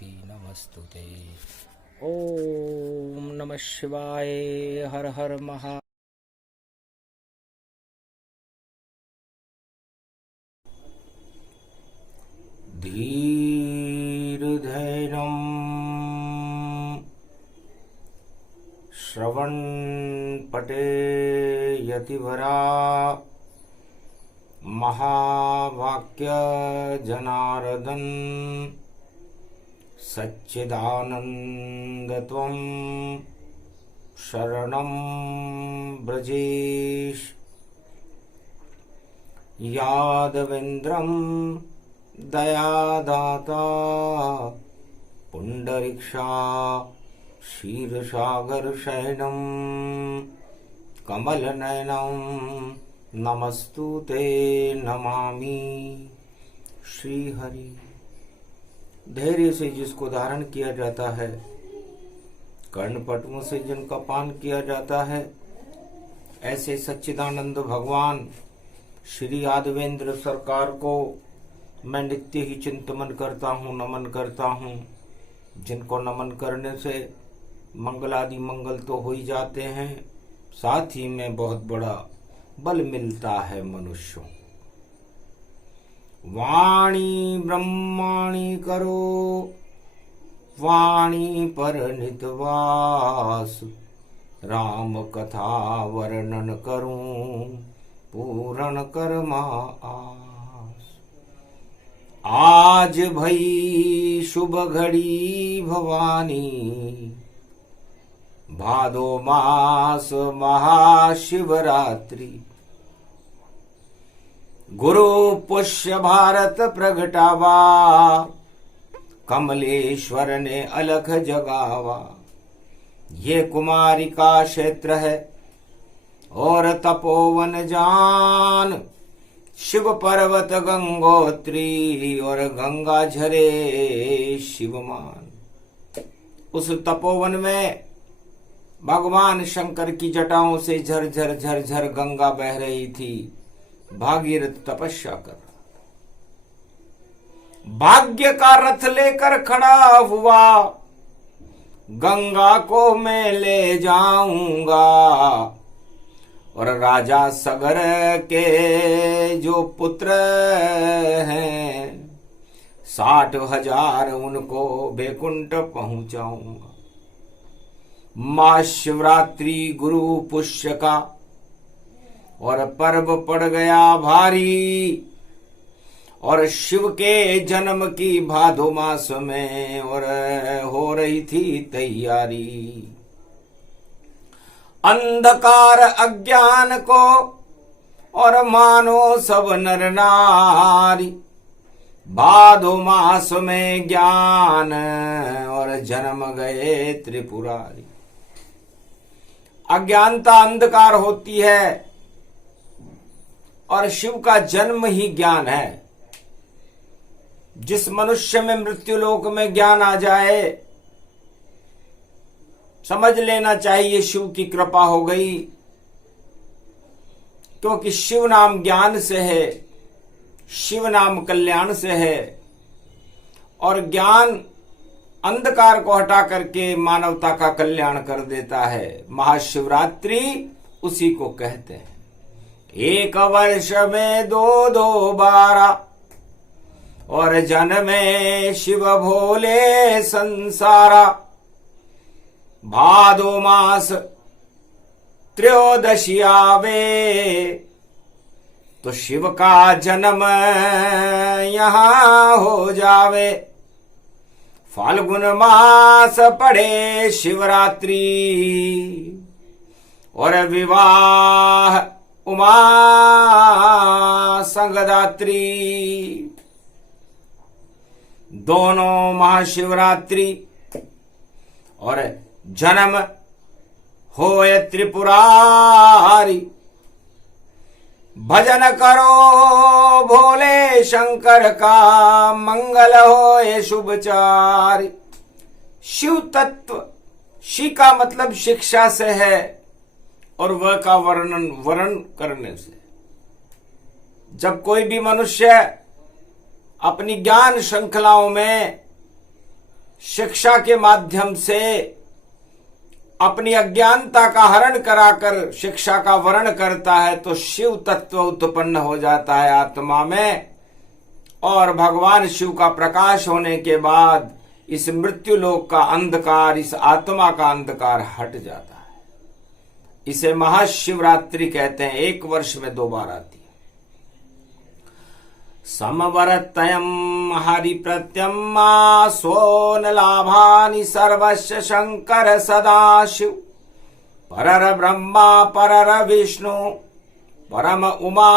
शक्ति नमस्तुते। ओम नमः शिवाय। हर हर महा। धीर्धैर्यम् श्रवण पटे यतिवरा महावाक्य जनार्दन सच्चिदानंदत्वं शरणं ब्रजेश। यादवेन्द्रं दयादाता पुंडरीक्षा क्षीरसागर शयनं कमलनयनं नमस्तुते नमामि श्रीहरि। धैर्य से जिसको धारण किया जाता है, कर्णपटुओं से जिनका पान किया जाता है, ऐसे सच्चिदानंद भगवान श्री यादवेंद्र सरकार को मैं नित्य ही चिंतन करता हूँ, नमन करता हूँ। जिनको नमन करने से मंगलादि मंगल तो हो ही जाते हैं, साथ ही में बहुत बड़ा बल मिलता है मनुष्यों। वाणी ब्रह्माणी करो वाणी पर नितवास, राम कथा वर्णन करूं पूर्ण कर्मा आस। आज भई शुभ घड़ी भवानी, भादो मास महाशिवरात्रि। गुरु पुष्य भारत प्रगटावा, कमलेश्वर ने अलख जगावा। ये कुमारी का क्षेत्र है और तपोवन जान, शिव पर्वत गंगोत्री और गंगा झरे शिवमान। उस तपोवन में भगवान शंकर की जटाओं से झरझर झरझर गंगा बह रही थी। भागीरथ तपस्या कर, भाग्य का रथ लेकर खड़ा हुआ, गंगा को मैं ले जाऊंगा। और राजा सगर के जो पुत्र हैं, 60,000 उनको बैकुंठ पहुंचाऊंगा। महाशिवरात्रि गुरु पुष्य का और पर्व पड़ गया भारी, और शिव के जन्म की भादो मास में और हो रही थी तैयारी। अंधकार अज्ञान को और मानो सब नर नारी, भादो मास में ज्ञान और जन्म गए त्रिपुरारी। अज्ञानता अंधकार होती है और शिव का जन्म ही ज्ञान है। जिस मनुष्य में मृत्यु लोक में ज्ञान आ जाए, समझ लेना चाहिए शिव की कृपा हो गई, क्योंकि शिव नाम ज्ञान से है, शिव नाम कल्याण से है। और ज्ञान अंधकार को हटा करके मानवता का कल्याण कर देता है। महाशिवरात्रि उसी को कहते हैं। एक वर्ष में दो बारा, और जन्मे शिव भोले संसारा। भादो मास त्रयोदशी आवे, तो शिव का जन्म यहाँ हो जावे। फाल्गुन मास पड़े शिवरात्रि, और विवाह उमा संगदात्री। दोनों महाशिवरात्रि और जन्म होए त्रिपुरारी। भजन करो भोले शंकर का, मंगल होए शुभचारी। शिव तत्व, शी का मतलब शिक्षा से है, और वह का वर्णन करने से। जब कोई भी मनुष्य अपनी ज्ञान श्रृंखलाओं में शिक्षा के माध्यम से अपनी अज्ञानता का हरण कराकर शिक्षा का वर्ण करता है तो शिव तत्व उत्पन्न हो जाता है आत्मा में, और भगवान शिव का प्रकाश होने के बाद इस मृत्यु लोक का अंधकार, इस आत्मा का अंधकार हट जाता है। इसे महाशिवरात्रि कहते हैं, 1 वर्ष में 2 बार आती है। समवरतयम् हरिप्रत्यम् सोन लाभानि सर्वस्य शंकर सदाशिव परर ब्रह्मा परर विष्णु परम उमा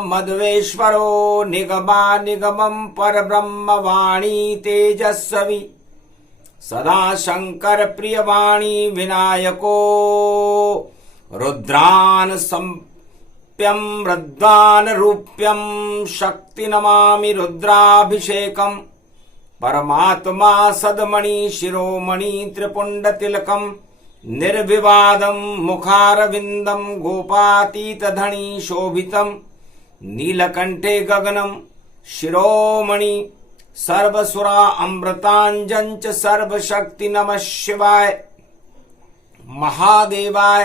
मध्वेश्वरो निगमा निगमं पर ब्रह्म वाणी तेजस्वी सदा शंकर प्रियवाणी विनायको रुद्रान प्यम रद्वान रूप्यम शक्ति नमामि रुद्राभिषेकम परमात्मा सदमणि शिरोमणि त्रिपुंड तिलकम निर्विवादम मुखारविंदम गोपातीत धनी शोभितम नीलकंठे गगनम शिरोमणि सर्वसुरा अमृतांजंच सर्वशक्ति नमः शिवाय महादेवाय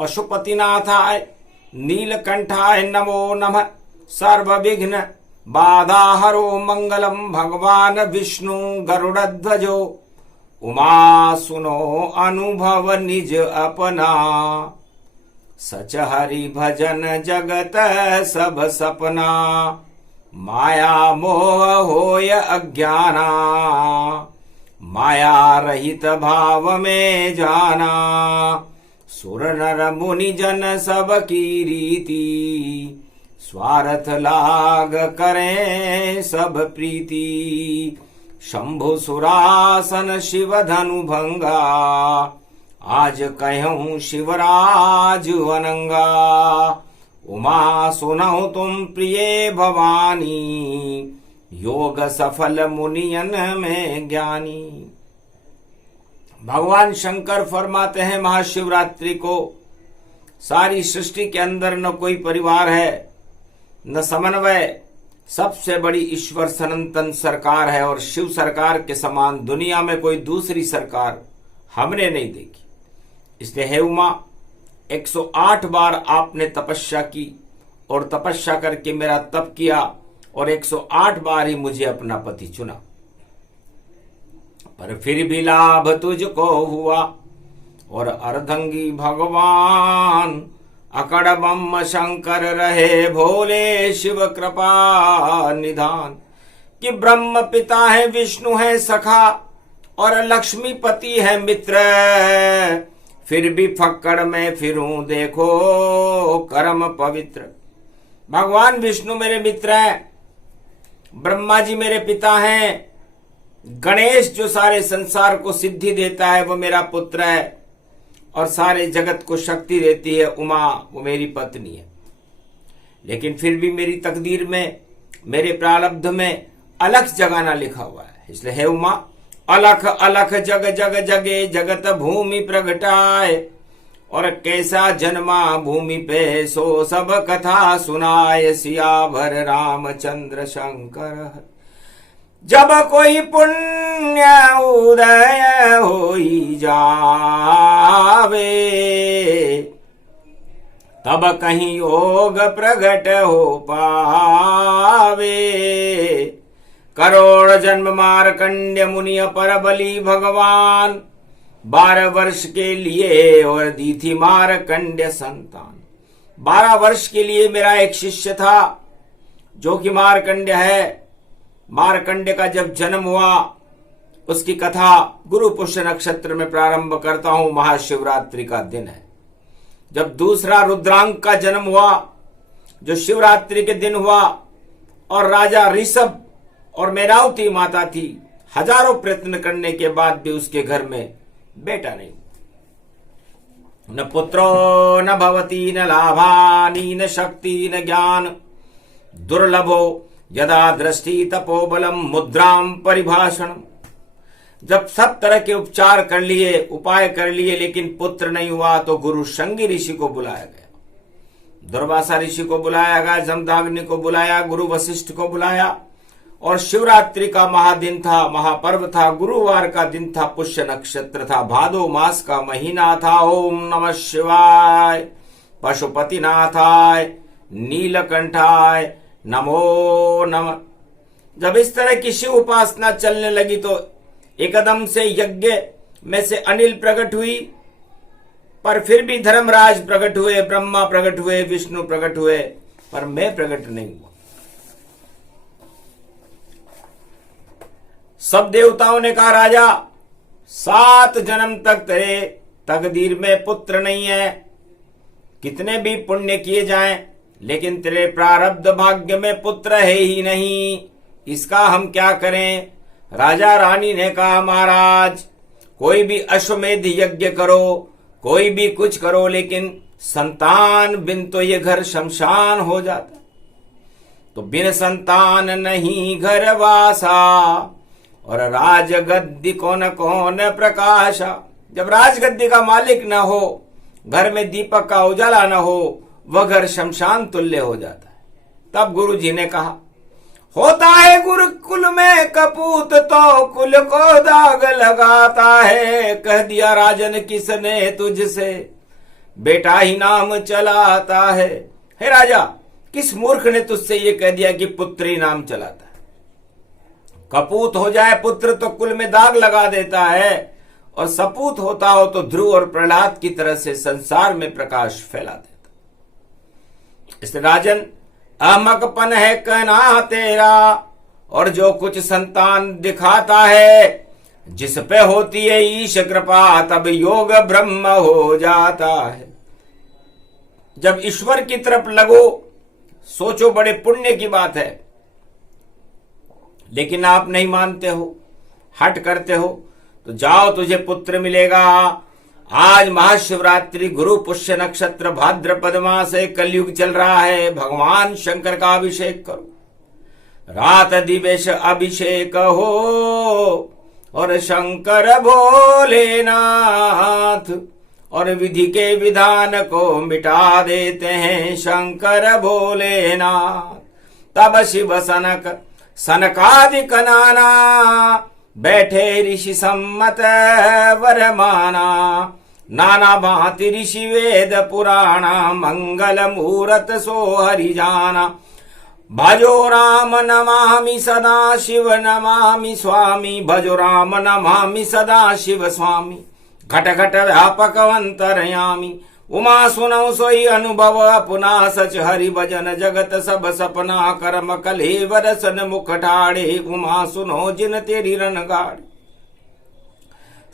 पशुपतिनाथाय नीलकंठाय नमो नमः सर्वविघ्न बाधाहरो मंगलम भगवान विष्णु गरुड़ध्वजो उमा सुनो अनुभव निज अपना सच हरि भजन जगत सब सपना माया मोह होय अज्ञाना माया रहित भाव में जाना सुर नर मुनि जन सब की रीति स्वार्थ लाग करें सब प्रीति शंभु सुरासन शिव धनु भंगा आज कहूं शिवराज अनंगा उमा सुनहु तुम प्रिय भवानी योग सफल मुनियन में ज्ञानी। भगवान शंकर फरमाते हैं महाशिवरात्रि को सारी सृष्टि के अंदर न कोई परिवार है न समन्वय, सबसे बड़ी ईश्वर सनातन सरकार है और शिव सरकार के समान दुनिया में कोई दूसरी सरकार हमने नहीं देखी। इसलिए हे उमा 108 बार आपने तपस्या की और तपस्या करके मेरा तप किया और 108 बार ही मुझे अपना पति चुना, पर फिर भी लाभ तुझको हुआ और अर्धंगी भगवान अकड़ बम शंकर रहे भोले शिव कृपा निधान। कि ब्रह्म पिता है विष्णु है सखा और लक्ष्मी पति है मित्र, फिर भी फक्कड़ में फिरूं देखो कर्म पवित्र। भगवान विष्णु मेरे मित्र हैं, ब्रह्मा जी मेरे पिता हैं, गणेश जो सारे संसार को सिद्धि देता है वो मेरा पुत्र है और सारे जगत को शक्ति देती है उमा वो मेरी पत्नी है। लेकिन फिर भी मेरी तकदीर में मेरे प्रारब्ध में अलख जगाना लिखा हुआ है। इसलिए हे उमा अलख अलख जग जग जगे जगत भूमि प्रगटाए और कैसा जन्मा भूमि पे सो सब कथा सुनाए सियावर रामचंद्र शंकर। जब कोई पुण्य उदय होई जावे तब कहीं योग प्रगट हो पावे। करोड़ जन्म मार्कंड्य मुनि अपर बलि भगवान 12 वर्ष के लिए और दी थी मार्कंड्य संतान। 12 वर्ष के लिए मेरा एक शिष्य था जो कि मार्कंड्य है। मार्कंड्य का जब जन्म हुआ उसकी कथा गुरु पुष्य नक्षत्र में प्रारंभ करता हूं। महाशिवरात्रि का दिन है जब दूसरा रुद्रांग का जन्म हुआ जो शिवरात्रि के दिन हुआ और राजा ऋषभ और मेरावती माता थी। हजारों प्रयत्न करने के बाद भी उसके घर में बेटा नहीं। न पुत्रो न भवती न लाभानी न शक्ति न ज्ञान दुर्लभो यदा दृष्टि तपोबलम मुद्राम परिभाषण। जब सब तरह के उपचार कर लिए उपाय कर लिए लेकिन पुत्र नहीं हुआ तो गुरु शंगी ऋषि को बुलाया गया, दुर्वासा ऋषि को बुलाया गया, जमदाग्नि को बुलाया, गुरु वशिष्ठ को बुलाया और शिवरात्रि का महादिन था, महापर्व था, गुरुवार का दिन था, पुष्य नक्षत्र था, भादो मास का महीना था। ओम नमः शिवाय, पशुपतिनाथाय, नीलकंठाय नमो नमः। जब इस तरह की शिव उपासना चलने लगी तो एकदम से यज्ञ में से अनिल प्रकट हुई, पर फिर भी धर्मराज प्रकट हुए, ब्रह्मा प्रकट हुए, विष्णु प्रकट हुए, पर मैं प्रकट नहीं हुआ। सब देवताओं ने कहा, राजा 7 जन्म तक तेरे तकदीर में पुत्र नहीं है, कितने भी पुण्य किए जाएं, लेकिन तेरे प्रारब्ध भाग्य में पुत्र है ही नहीं, इसका हम क्या करें। राजा रानी ने कहा, महाराज कोई भी अश्वमेध यज्ञ करो, कोई भी कुछ करो, लेकिन संतान बिन तो ये घर शमशान हो जाता। तो बिन संतान नहीं घर वासा, और राजगद्दी कौन कौन प्रकाशा। जब राजगद्दी का मालिक न हो, घर में दीपक का उजाला न हो, वह घर शमशान तुल्य हो जाता है। तब गुरु जी ने कहा, होता है गुरुकुल में कपूत तो कुल को दाग लगाता है। कह दिया राजन किसने तुझसे, बेटा ही नाम चलाता है। हे राजा, किस मूर्ख ने तुझसे ये कह दिया कि पुत्र ही नाम चलाता है। कपूत हो जाए पुत्र तो कुल में दाग लगा देता है, और सपूत होता हो तो ध्रुव और प्रहलाद की तरह से संसार में प्रकाश फैला देता। इसलिए राजन, अहमकपन है कहना तेरा, और जो कुछ संतान दिखाता है, जिस पे होती है ईश कृपा, तब योग ब्रह्म हो जाता है। जब ईश्वर की तरफ लगो, सोचो बड़े पुण्य की बात है, लेकिन आप नहीं मानते हो, हट करते हो, तो जाओ तुझे पुत्र मिलेगा। आज महाशिवरात्रि, गुरु पुष्य नक्षत्र, भाद्रपद मास है, कलयुग चल रहा है, भगवान शंकर का अभिषेक करो। रात दिवस अभिषेक हो, और शंकर भोलेनाथ, और विधि के विधान को मिटा देते हैं शंकर भोलेनाथ। तब शिव सनक सनकादिक नाना, बैठे ऋषि सम्मत वरमाना। नाना भांति ऋषि वेद पुराणा, मंगल मूरत सो हरि जाना। भजो राम नमामि सदा शिव नमामि स्वामी, भजो राम नमामि सदा शिव स्वामी। घट घट व्यापक अंतरयामी, उमा सुनौ सोई अनुभव अपना। सच हरि भजन जगत सब सपना, कर्म कलेवर सन मुख ठाड़े। उमा सुनो जिन तेरी रणगाड़ी,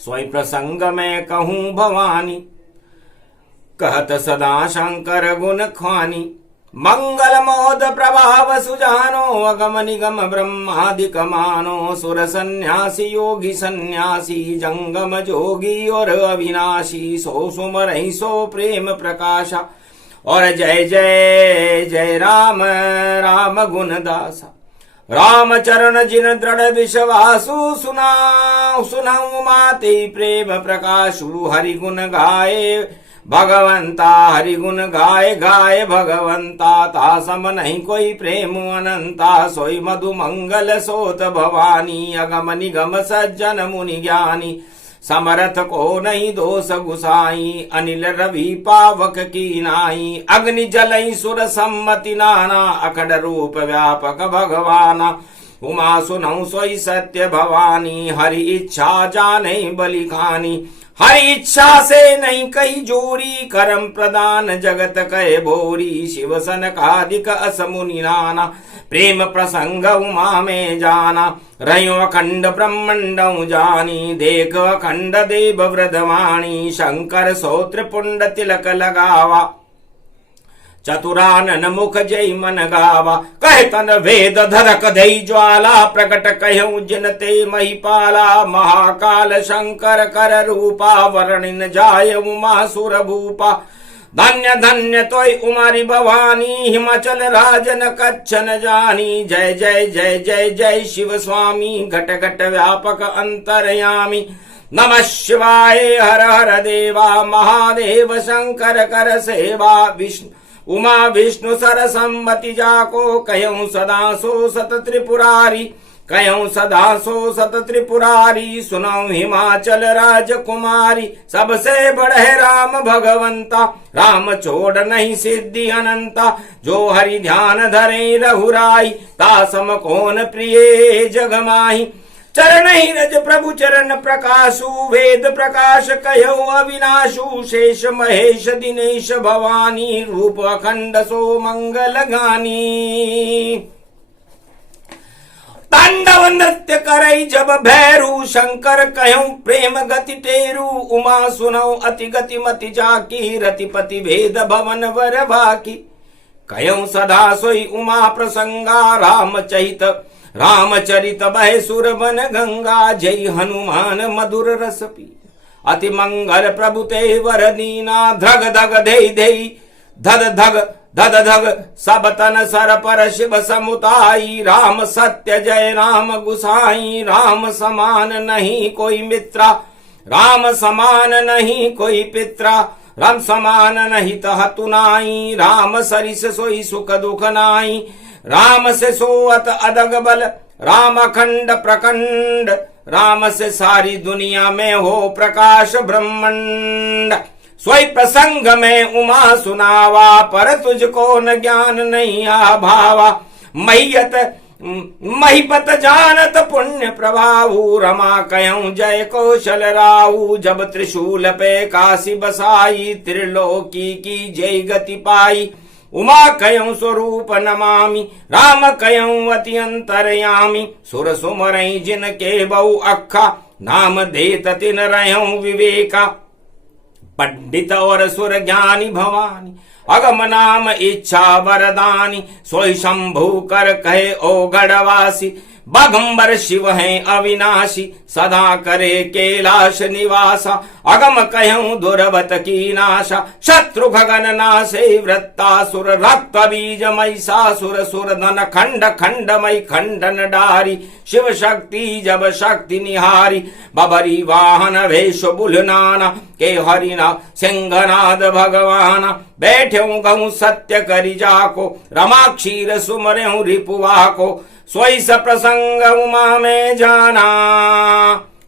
सोई प्रसंग में कहूं भवानी। कहत सदा शंकर गुण ख्वानी, मंगल मोद प्रभाव सुजानो। अगम निगम ब्रह्मादिक मानो, सुर सन्यासी योगी सन्यासी। जंगम जोगी और अविनाशी, सो सुमरहि सो प्रेम प्रकाशा। और जय जय जय राम राम गुण दासा। राम चरण जिन दृढ़ विश्वासु, सुनाऊ सुनाऊ माते प्रेम प्रकाशु। हरि गुण गाए भगवंता, हरि गुण गाए गाए भगवंता। तासम नहीं कोई प्रेम अनंता, सोई मधु मंगल सोत भवानी। अगम निगम सज्जन मुनि ज्ञानी, समरथ को नहीं दोष गुसाई। अनिल रवि पावक की नाई, अग्नि जलई सुर सम्मति नाना। अखंड रूप व्यापक भगवाना, उमा सुनौ सोई सत्य भवानी। हरि इच्छा जाने बलि खानी, हरि इच्छा से नहीं कही जोरी। करम प्रदान जगत कहे भोरी, शिव सनकादिक असमुनि नाना। प्रेम प्रसंग उमा में जाना, रयो अखंड ब्रह्मंडौ जानी। देख अखंड देव वृद्धवाणी, शंकर सोत्र पुंड तिलक लगावा। चतुरानन मुख जय मन गावा, कह तन वेद धरक दई ज्वाला। प्रकट कहूं जिन ते महिपाला, महाकाल शंकर कर रूपा। वर्णिन जाय उमा सुर भूपा, धन्य धन्य तोय उमारी भवानी। हिमाचल राजन कच्छन जानी, जय जय जय जय जय शिव स्वामी। घट घट व्यापक अंतरयामी, नमः शिवाय हर हर देवा। महादेव शंकर कर सेवा, विष्णु उमा विष्णु सरसम्मति जाको कहूं सदा सो सत त्रिपुरारी, कहूं सदा सो सत त्रिपुरारी, सुनाऊं हिमाचल राजकुमारी। सबसे बढ़े राम भगवंता, राम छोड़ नहीं सिद्धि अनंता, जो हरि ध्यान धरे रघुराई, तासम कौन प्रिय जग माही। चरण ही रज प्रभु चरण प्रकाशु, वेद प्रकाश कहो अविनाशु, शेष महेश दिनेश भवानी, रूप अखंड सो मंगल गानी। तांडव नृत्य करई जब भैरू, शंकर कहूं प्रेम गति टेरू, उमा सुनऊ अति गति मति जाकी, रतिपति भेद भवन वर बाकी। कहूं सदा सोई उमा प्रसंगा, रामचरित बहे सुर बन गंगा, जय हनुमान मधुर रस पी, अति मंगल प्रभु ते वर दीना। धग धग धे धे धद धग धद धग, सब तन सर पर शिव समुताई, राम सत्य जय राम गुसाई। राम समान नहीं कोई मित्रा, राम समान नहीं कोई पित्रा, राम समान नहीं तह तुनाई, राम सरिस सोई सुख दुख नाई। राम से सोअत अदग बल, राम अखंड प्रखंड, राम से सारी दुनिया में हो प्रकाश ब्रह्मांड। सोई प्रसंग में उमा सुनावा, पर तुझको न ज्ञान नहीं आभावा। महिपत जानत पुण्य प्रभाऊ, रमा कहूं जय कौशल राऊ। जब त्रिशूल पे काशी बसाई, त्रिलोकी की जय गति पाई। उमा कहूं स्वरूप नमामि, राम कहूं अति अंतरयामी। सुर सुमरई जिनके बहु अखा, नाम देत तिन रहूं विवेका। पंडित और सुर ज्ञानी भवानी, अगम नाम इच्छा वरदानी। सोई शंभु कर कहे ओ गढ़वासी, बागंबर शिव हैं अविनाशी। सदा करे कैलाश निवासा, अगम कहूं दुर्वत की नाशा। शत्रु भगन नासे वृत्तासुर, रक्त बीज महिषासुर। सुर धन खंड खंडमय खंडन डारी, शिव शक्ति जब शक्ति निहारी। बबरी वाहन वेश बुलनाना, के हरिना सिंहनाद भगवाना। बैठ्यूं गहूं सत्य करि जाको, रमा क्षीर सुमर्यूं रिपुवा को। सोई स प्रसंग उमा में जाना,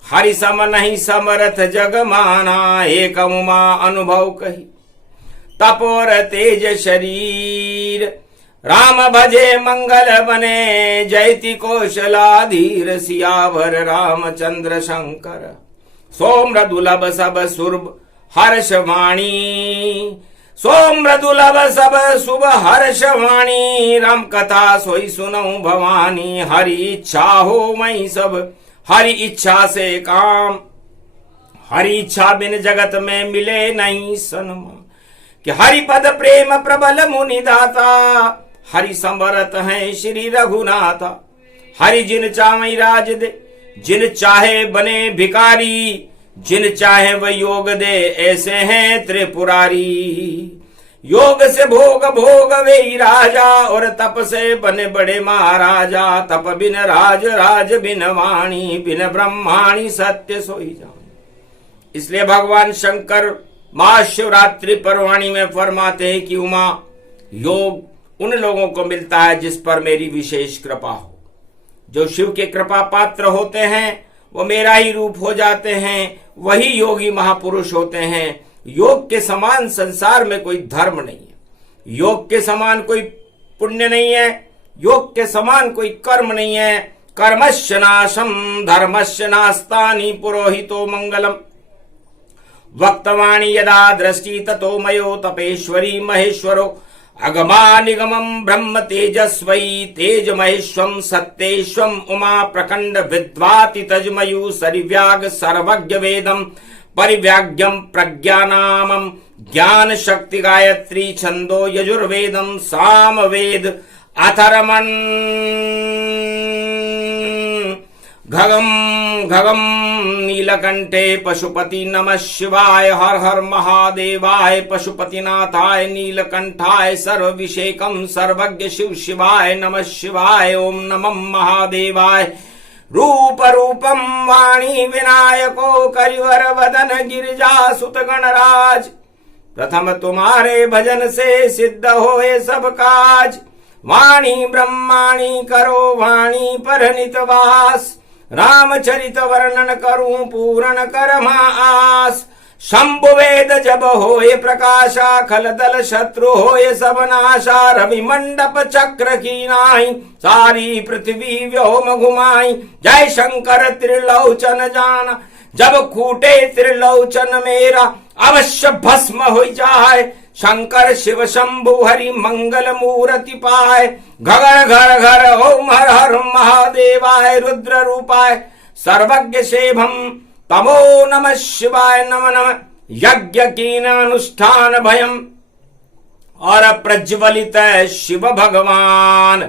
हरि सम नहीं समरथ जग माना। एक उमा अनुभव कही, तपोर तेज शरीर। राम भजे मंगल बने, जयति कौशलाधीर। सियावर रामचंद्र शंकर, सोमृदुलभ सब सुरभ हर्ष वाणी। सोमृदुलभ सब शुभ हर्ष वाणी, राम कथा सोई सुनऊं भवानी। हरि इच्छा हो मई सब, हरि इच्छा से काम। हरि इच्छा बिन जगत में मिले नहीं सन्मान, कि हरि पद प्रेम प्रबल मुनि दाता। हरि समरत हैं श्री रघुनाथा, हरि जिन चाहे राज दे, जिन चाहे बने भिकारी। जिन चाहे वह योग दे, ऐसे हैं त्रिपुरारी। योग से भोग भोग वे राजा, और तप से बने बड़े महाराजा। तप बिन राज, राज बिन वाणी, बिन ब्रह्माणी सत्य सोई जान। इसलिए भगवान शंकर महाशिवरात्रि पर्वाणी में फरमाते हैं कि उमा योग उन लोगों को मिलता है जिस पर मेरी विशेष कृपा हो। जो शिव के कृपा पात्र होते हैं वो मेरा ही रूप हो जाते हैं, वही योगी महापुरुष होते हैं। योग के समान संसार में कोई धर्म नहीं है, योग के समान कोई पुण्य नहीं है, योग के समान कोई कर्म नहीं है। कर्मस्य नाशम धर्मस्य नास्तानि, पुरोहितो मंगलम। वक्तवाणी यदा दृष्टि ततो मयो तपेश्वरी महेश्वरो। अगमा निगमं ब्रह्म तेजस्वई, तेज महेश्वम सत्येश्वम। उमा प्रखंड विद्वाति तजमयु, सरिव्याग सर्वज्ञ वेदम। परिव्याग्यम प्रज्ञानामम, ज्ञान शक्ति गायत्री। छंदो यजुर्वेदम साम वेद अथर्मण। घगम घगम नीलकंठे पशुपति नमः शिवाय। हर हर महादेवाय पशुपतिनाथाय नीलकंठाय। सर्वविषेकम सर्वज्ञ शिव शिवाय नमः शिवाय। ओम नमः महादेवाय। रूप रूपम वाणी विनायको, करिवर वदन गिरिजा सुत गणराज। प्रथम तुम्हारे भजन से सिद्ध होए सब काज। वाणी ब्रह्माणी करो वाणी पर नितवास। रामचरित वर्णन करूं पूर्ण करम आस। शंभु वेद जब होए प्रकाशा, खल दल शत्रु होए सब नाशा। रवि मंडप चक्र की नाई, सारी पृथ्वी व्योम घुमाई। जय शंकर त्रिलोचन जाना, जब खूटे त्रिलोचन मेरा, अवश्य भस्म हो जाए। शंकर शिव शंभु हरि मंगल मूर्ति पाए। घगर घर घर ओम हर हर महादेवाय। रुद्र रूपाय सर्वज्ञ सेवम, तमो नमः शिवाय नमः नमः। यज्ञ कीन अनुष्ठान भयम, और प्रज्वलित शिव भगवान।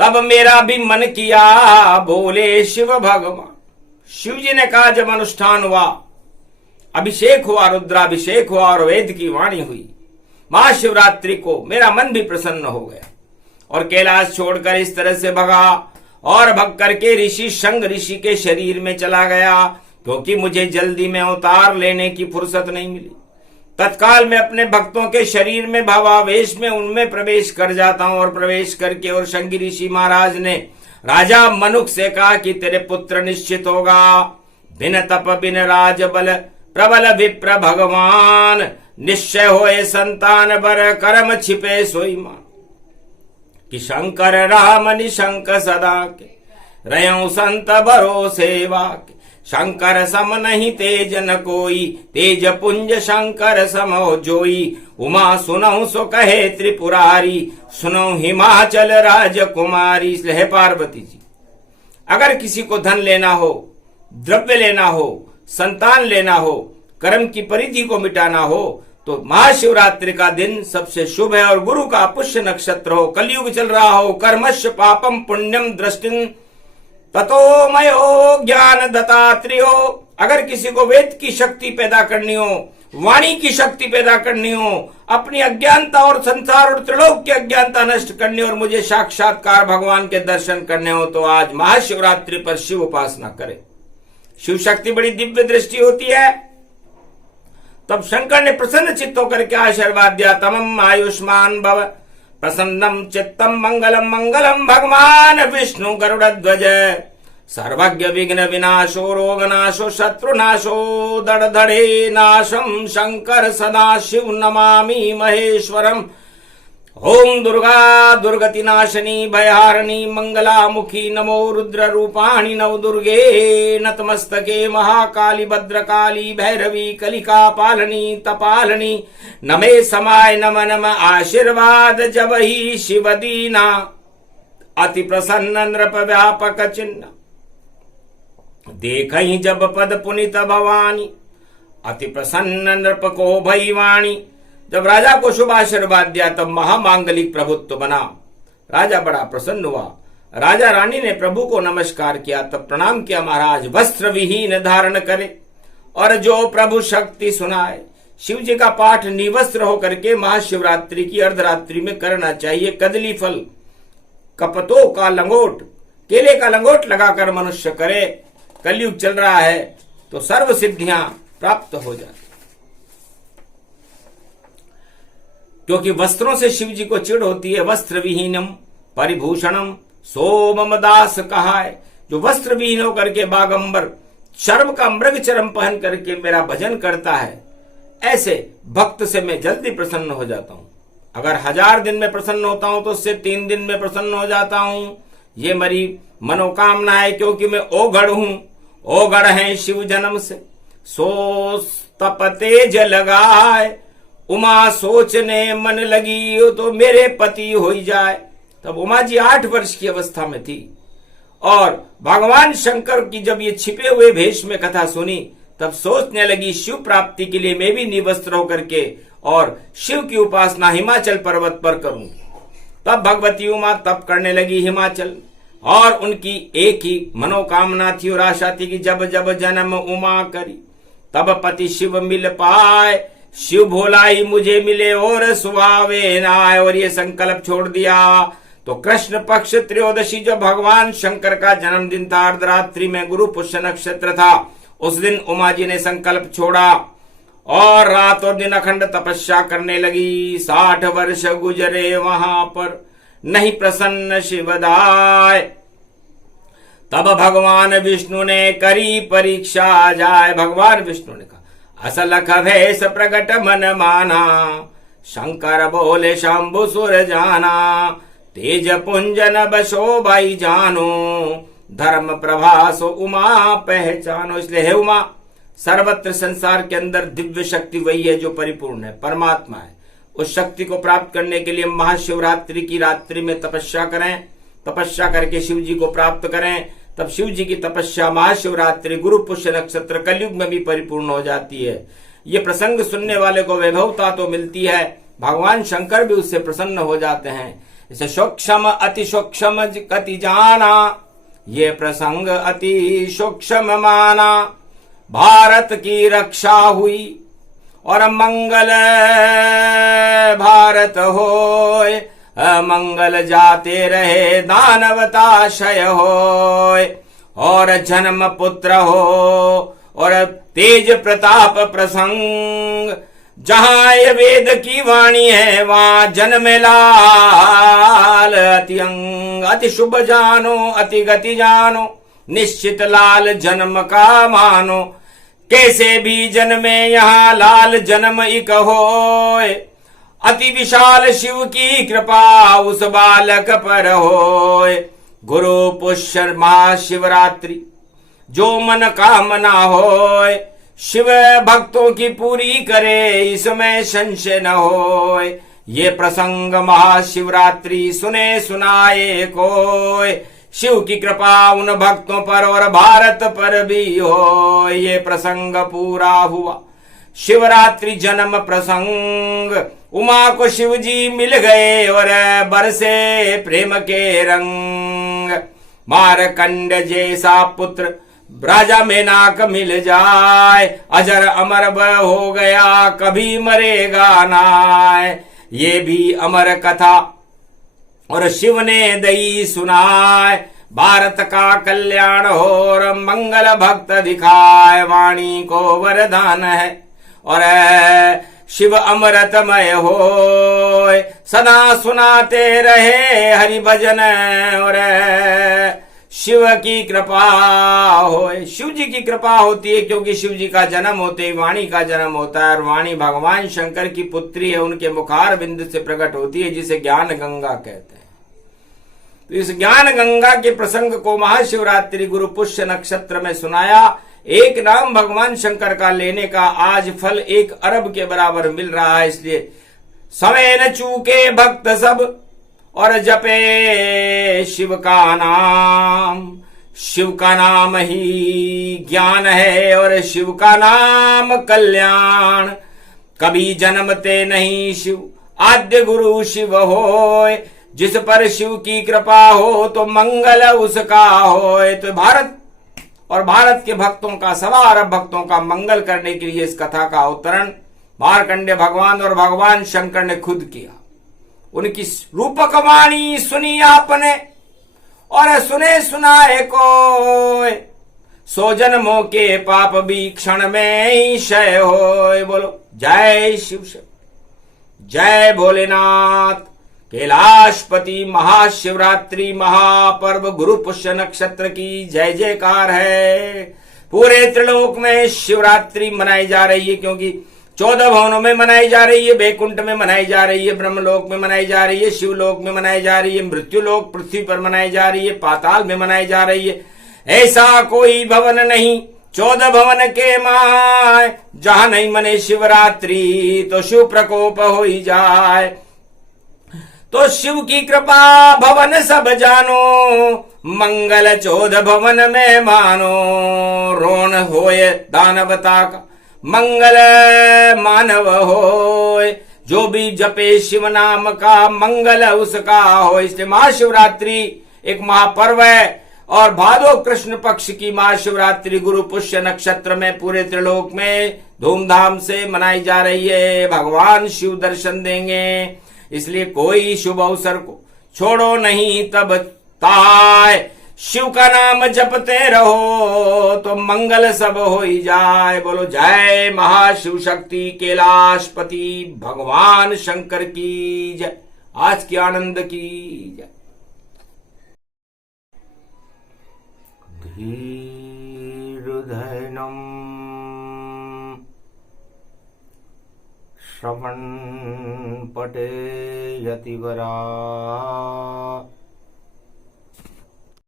तब मेरा भी मन किया बोले शिव भगवान। शिव जी ने कहा जब अनुष्ठान हुआ, अभिषेक हुआ, रुद्राभिषेक हुआ और वेद की वाणी हुई, महाशिवरात्रि को मेरा मन भी प्रसन्न हो गया और कैलाश छोड़कर इस तरह से भगा और भग करके ऋषि शंग ऋषि के शरीर में चला गया, क्योंकि मुझे जल्दी में अवतार लेने की फुर्सत नहीं मिली। तत्काल मैं अपने भक्तों के शरीर में भावावेश में उनमें प्रवेश कर जाता हूं। और प्रवेश करके और शंगी ऋषि महाराज ने राजा मनुख से कहा कि तेरे पुत्र निश्चित होगा। बिन तप बिन राज बल प्रबल विप्र भगवान, निश्चय होए संतान बर कर्म छिपे सोई मान। कि शंकर राम निशंक सदा के, रयो संत भरोसे वाके। शंकर सम नहीं तेज न कोई, तेज पुंज शंकर समो जोई। उमा सुनऊ सो कहे त्रिपुरारी, सुनऊ हिमाचल राजकुमारी। इसलिए पार्वती जी, अगर किसी को धन लेना हो, द्रव्य लेना हो, संतान लेना हो, कर्म की परिधि को मिटाना हो, तो महाशिवरात्रि का दिन सबसे शुभ है। और गुरु का पुष्य नक्षत्र हो, कलयुग चल रहा हो, कर्मश्य पापम पुण्यम दृष्टिन ततो मयो ज्ञान दत्तात्रेयो। अगर किसी को वेद की शक्ति पैदा करनी हो, वाणी की शक्ति पैदा करनी हो, अपनी अज्ञानता और संसार और त्रिलोक की अज्ञानता नष्ट करनी हो और मुझे साक्षात्कार भगवान के दर्शन करने हो, तो आज महाशिवरात्रि पर शिव उपासना करें। शिव शक्ति बड़ी दिव्य दृष्टि होती है। तब शंकर ने प्रसन्न चित्त होकर के आशीर्वाद दिया, तमम आयुष्मान भव प्रसन्नम चित्तम मंगलम मंगलम। भगवान विष्णु गरुड़ ध्वज, सर्वज्ञ विघ्न विनाशो रोग नाशो शत्रु नाशो। दड़ धड़े नाशम शंकर सदा शिव नमामि महेश्वरम। ओम दुर्गा दुर्गति नाशनी भयहारिणी मंगलामुखी, नमो रुद्र रूपाणि नव दुर्गे। नतमस्तके महाकाली भद्रकाली भैरवी कलिका पालनी तपालनी। नमे समाय नम नम आशीर्वाद जब ही शिव दीना। अति प्रसन्न नृप व्यापक चिन्ह, देखहि जब पद पुनित भवानी। अति प्रसन्न नृप को भई वाणी। जब राजा को शुभ आशीर्वाद दिया तब महामांगलिक प्रभुत्व बना। राजा बड़ा प्रसन्न हुआ। राजा रानी ने प्रभु को नमस्कार किया, तब प्रणाम किया, महाराज वस्त्र विहीन धारण करे और जो प्रभु शक्ति सुनाए। शिव जी का पाठ निवस्त्र होकर के महाशिवरात्रि की अर्धरात्रि में करना चाहिए। कदली फल, कपतों का लंगोट, केले का लंगोट लगाकर मनुष्य करे। कलयुग चल रहा है तो सर्व सिद्धियां प्राप्त हो जाती, क्योंकि वस्त्रों से शिव जी को चिढ़ होती है। वस्त्र विहीनम परिभूषणम सो मम दास कहा है। जो वस्त्र विहीन होकर के बागंबर शर्म का मृग चरम पहन करके मेरा भजन करता है, ऐसे भक्त से मैं जल्दी प्रसन्न हो जाता हूं। अगर 1000 दिन में प्रसन्न होता हूं तो उससे 3 दिन में प्रसन्न हो जाता हूं। ये मेरी मनोकामना है, क्योंकि मैं ओगढ़ हूं। ओगढ़ है शिव जन्म से, सो तप तेज लगाए। उमा सोचने मन लगी तो मेरे पति हो जाए। तब उमा जी 8 वर्ष की अवस्था में थी और भगवान शंकर की जब ये छिपे हुए भेष में कथा सुनी, तब सोचने लगी शिव प्राप्ति के लिए मैं भी निवस्त्र होकर के और शिव की उपासना हिमाचल पर्वत पर करूंगी। तब भगवती उमा तप करने लगी हिमाचल, और उनकी एक ही मनोकामना थी और आशा थी कि जब जब जन्म उमा करी तब पति शिव मिल पाए। शिव भोलाई मुझे मिले और सुहावे नाय। और ये संकल्प छोड़ दिया। तो कृष्ण पक्ष त्रयोदशी जो भगवान शंकर का जन्मदिन था, अर्धरात्रि में गुरु पुष्य नक्षत्र था, उस दिन उमा जी ने संकल्प छोड़ा और रात और दिन अखंड तपस्या करने लगी। 60 वर्ष गुजरे वहां पर, नहीं प्रसन्न शिवदाय। तब भगवान विष्णु ने करी परीक्षा जाय। भगवान विष्णु ने कहा, असलख भेष प्रगट मन माना, शंकर बोले शंभु सुर जाना, तेज पुंजन बसो भाई जानो, धर्म प्रभासो उमा पहचानो। इसलिए हे उमा, सर्वत्र संसार के अंदर दिव्य शक्ति वही है जो परिपूर्ण है, परमात्मा है। उस शक्ति को प्राप्त करने के लिए महाशिवरात्रि की रात्रि में तपस्या करें, तपस्या करके शिव जी को प्राप्त करें। तब शिव जी की तपस्या महाशिवरात्रि गुरु पुष्य नक्षत्र कलयुग में भी परिपूर्ण हो जाती है। ये प्रसंग सुनने वाले को वैभवता तो मिलती है, भगवान शंकर भी उससे प्रसन्न हो जाते हैं। इसे सूक्ष्म अति सूक्ष्म कति जाना, ये प्रसंग अति सूक्ष्म माना। भारत की रक्षा हुई और मंगल भारत होय, मंगल जाते रहे दानवता क्षय होय। और जन्म पुत्र हो और तेज प्रताप प्रसंग, जहां ये वेद की वाणी है वहां जन्मे लाल। अति अंग अति शुभ जानो, अति गति जानो, निश्चित लाल जन्म का मानो। कैसे भी जन्मे यहाँ लाल जन्म इक होय, अति विशाल शिव की कृपा उस बालक पर होय। गुरु पुष्य महाशिवरात्रि जो मन कामना होय, शिव भक्तों की पूरी करे इसमें संशय न होय। ये प्रसंग महाशिवरात्रि सुने सुनाए कोय, शिव की कृपा उन भक्तों पर और भारत पर भी हो। ये प्रसंग पूरा हुआ शिवरात्रि जन्म प्रसंग, उमा को शिव जी मिल गए और बरसे प्रेम के रंग। मारकंड जैसा पुत्र राजा मेनाक मिल जाए, अजर अमर हो गया कभी मरेगा नाय। ये भी अमर कथा और शिव ने दई सुनाए, भारत का कल्याण हो और मंगल भक्त दिखाए। वाणी को वरदान है और शिव अमृतमय हो, सदा सुनाते रहे हरि भजन और शिव की कृपा हो। शिव जी की कृपा होती है क्योंकि शिव जी का जन्म होते ही वाणी का जन्म होता है और वाणी भगवान शंकर की पुत्री है, उनके मुखार बिंदु से प्रकट होती है, जिसे ज्ञान गंगा कहते हैं। तो इस ज्ञान गंगा के प्रसंग को महाशिवरात्रि गुरु पुष्य नक्षत्र में सुनाया। एक नाम भगवान शंकर का लेने का आज फल 1 अरब के बराबर मिल रहा है। इसलिए समय न चूके भक्त सब और जपे शिव का नाम। शिव का नाम ही ज्ञान है और शिव का नाम कल्याण। कभी जन्मते नहीं शिव आद्य गुरु शिव होय, जिस पर शिव की कृपा हो तो मंगल उसका होय। तो भारत और भारत के भक्तों का, सवा अरब भक्तों का मंगल करने के लिए इस कथा का अवतरण मार्कंडेय भगवान और भगवान शंकर ने खुद किया। उनकी रूपक वाणी सुनी आपने और सुने सुनाए कोय, सो जन्मों के पाप भी क्षण में ही क्षय होय। बोलो जय शिव शिव, जय भोलेनाथ। कैलाशपति महाशिवरात्रि महापर्व गुरु पुष्य नक्षत्र की जय जयकार है। पूरे त्रिलोक में शिवरात्रि मनाई जा रही है क्योंकि 14 भवनों में मनाई जा रही है, बैकुंठ में मनाई जा रही है, ब्रह्मलोक में मनाई जा रही है, शिवलोक में मनाई जा रही है, मृत्युलोक पृथ्वी पर मनाई जा रही है, पाताल में मनाई जा रही है। ऐसा कोई भवन नहीं 14 भवन के माय जहां नहीं मने शिवरात्रि, तो शिव प्रकोप हो ही जाए। तो शिव की कृपा भवन सब जानो, मंगल 14 भवन में मानो। रोण होय दानवता का मंगल मानव होय, जो भी जपे शिव नाम का मंगल उसका हो। इसलिए महाशिवरात्रि एक महापर्व है और भादो कृष्ण पक्ष की महाशिवरात्रि गुरु पुष्य नक्षत्र में पूरे त्रिलोक में धूमधाम से मनाई जा रही है। भगवान शिव दर्शन देंगे, इसलिए कोई शुभ अवसर को छोड़ो नहीं तब ताय। शिव का नाम जपते रहो तो मंगल सब हो ही जाए। बोलो जय महाशिव शक्ति कैलाशपति भगवान शंकर की जय। आज की आनंद की जय। धीरुधैनम श्रवण पटे यतिवरा